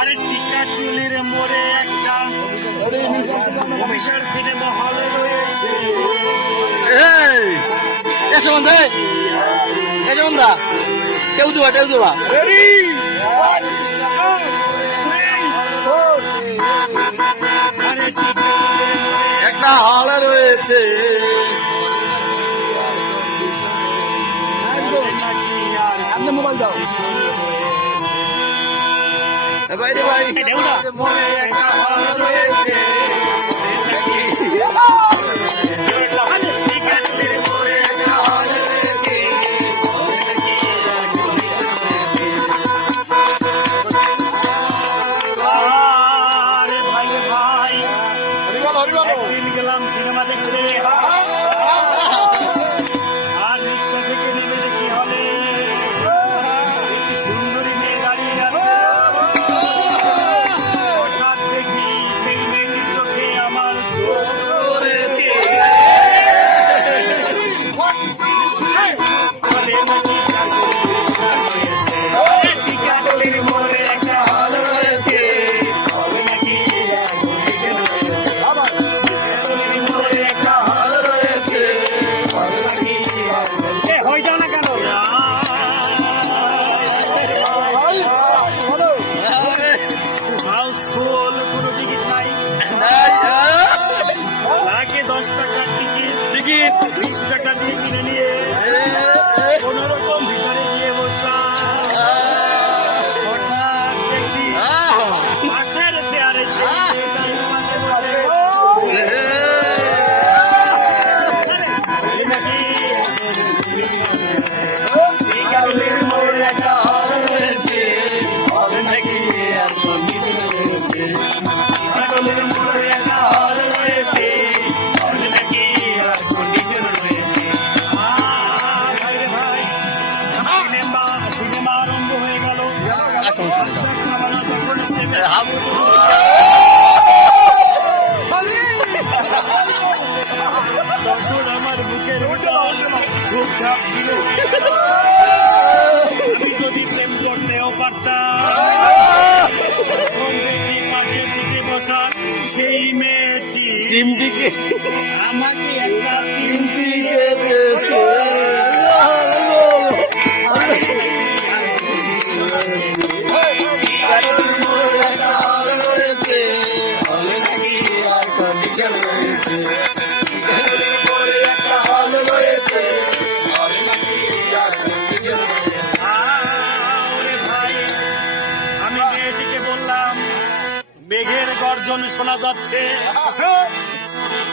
আরে টিকাটুলির মোড়ে একটা অফিসার সিনেমা হলে রয়েছে। কেউ দেওয়া একটা হলে রয়েছে। মোবাইল দাও ভাই রে ভাই, একটা হল রয়েছে। টিকাটুলির মোড়ে একটা হল রয়েছে। আরে ভাই ভাই, একদিন গেলাম সিনেমা দেখতে, আর রিক্সা থেকে নেমে দেখি হলে একটি সুন্দরী মেয়ে দাঁড়িয়ে আছে। হঠাৎ দেখি সেই মেয়েটির চোখে আমার চোখ পড়েছে। হলে নাকি রয়েছে, টিকাটুলির মোড়ে একটা হল রয়েছে। হলে নাকি রয়েছে, টিকাটুলির মোড়ে একটা হল রয়েছে। হলে নাকি হয়ে যাও না কেন? হাউসফুল, কোনো টিকিট নাই, লাগে 10 টাকার টিকিট 20 টাকা দিয়ে কিনে নিয়ে কোন রকম ভিতরে গিয়ে বসলাম। হঠাৎ দেখি পাশের চেয়ারে একটা হল রয়েছে। হল নাকি এয়ার কন্ডিশন রয়েছে। টিকাটুলির মোড়ে একটা হল রয়েছে। হল নাকি এয়ার কন্ডিশন রয়েছে। ভাই রে ভাই, সিনেমা আরম্ভ হয়ে গেল। তখন আমার বুকের খুব চাপ ছিল। আমি যদি প্রেম করতেও পারতাম, তখন দেখি পাশের সিটে বসা সেই মেয়েটি চিমটিকে আমাকে একটা চিমটি দিয়েছে। টিকাটুলির মোড়ে একটা হল রয়েছে। হলে নাকি এয়ার কন্ডিশন রয়েছে। টিকাটুলির মোড়ে একটা হল রয়েছে। হলে নাকি এয়ার কন্ডিশন রয়েছে। ওরে ভাই, আমি মেয়েটিকে বললাম, মেঘের গর্জন শোনা যাচ্ছে,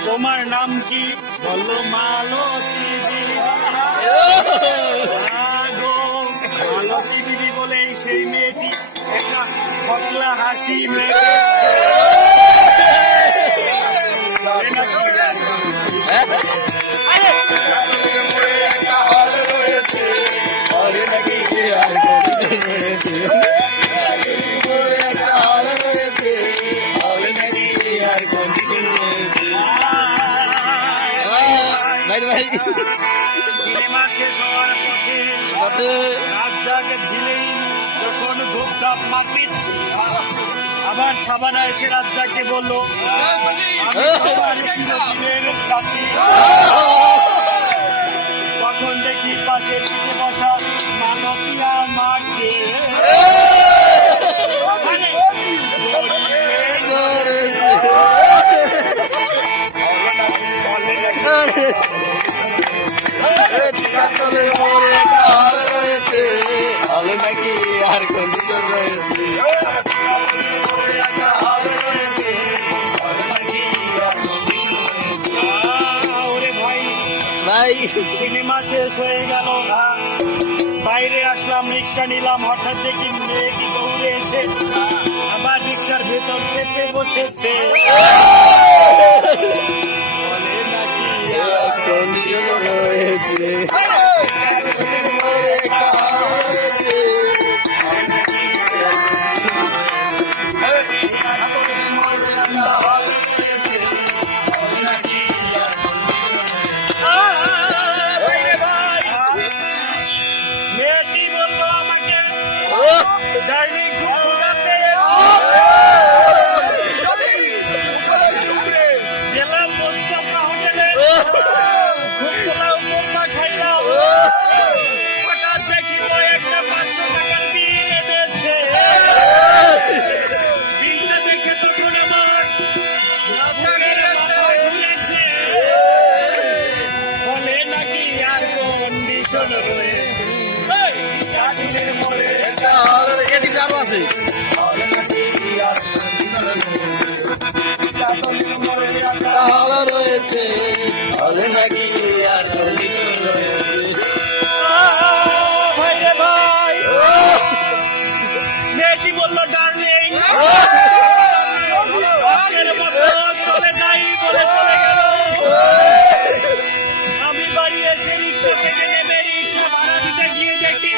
তোমার নাম কি? বললো মালতী দেবী। গো, মালতী দেবী বলে সেই মেয়েটি একটা ফকলা হাসি মেরে টিকাটুলির মোড়ে একটা হল রয়েছে। হলে নাকি এয়ার কন্ডিশন রয়েছে। টিকাটুলির মোড়ে একটা হল রয়েছে। হলে নাকি এয়ার কন্ডিশন রয়েছে। ভাই ভাই, সিনেমা শেষ হওয়ার পথে রাজ্জাকে দিলেই যখন ধূপধাপ মারপিট, আবার সাবানা এসে রাজ্জাকে বলল, আমি তোমার চিরদিনের সাথী। তখন দেখি পাশের দিকে বসা মালতী আমাকে টিকাটুলির মোড়ে একটা হল রয়েছে। হলে নাকি এয়ার কন্ডিশন রয়েছে। ওরে ভাই, ভাই সিনেমা শেষ হয়ে গেল, বাইরে আসলাম, রিক্সা নিলাম। হঠাৎ দেখি মেয়েটি দৌড়ে এসে আবার রিক্সার ভেতর চেপে বসেছে। বলে নাকি এয়ার কন্ডিশন রয়েছে। ডার্লিং খুব ক্ষুধা পেয়েছে। গেলাম মোস্তফা হোটেলে, খুব পোলাও মোরমা খাইলাম। হঠাৎ দেখি বই একটা 500 টাকার বিল এনেছে। বিলটা দেখে তখন আমার ঘুরেছে। বলে নাকি আর কন্ডিশন রয়েছে। এই, কাটিনের মোড়ে একটা এদিকে আরো আছে হল রয়েছে হলে নাকি আর কন্ডিশন রয়েছে ভাই রে ভাই, মেয়েটি বললো ডার্লিং আজকের মতো চলে যাই বলে চলে গেল। আমি বাড়ি এসে রিক্সা থেকে নেমে রিক্সা ভাড়া দিতে গিয়ে দেখি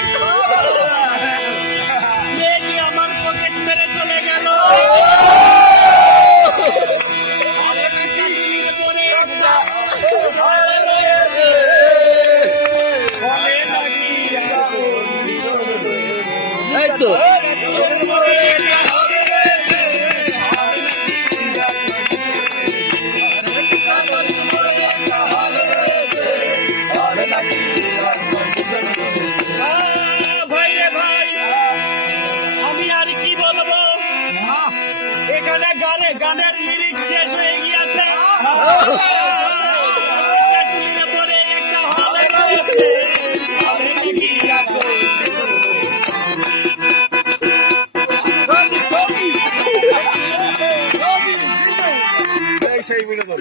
মেয়েটি আমার পকেট মেরে চলে গেল। আরে কাকির মনে একটা ভয় রয়েছে। বলে নাকি আর কন্ডিশন রয়েছে। এই তো ভাই রে ভাই, আমি আর কি বলবো, এখানে গানের লিরিক্স শেষ হয়ে গিয়েছে। টুলির পরে একটা হলে রয়েছে, হলে নাকি আর কন্ডিশন রয়েছে। সেই বিনোদন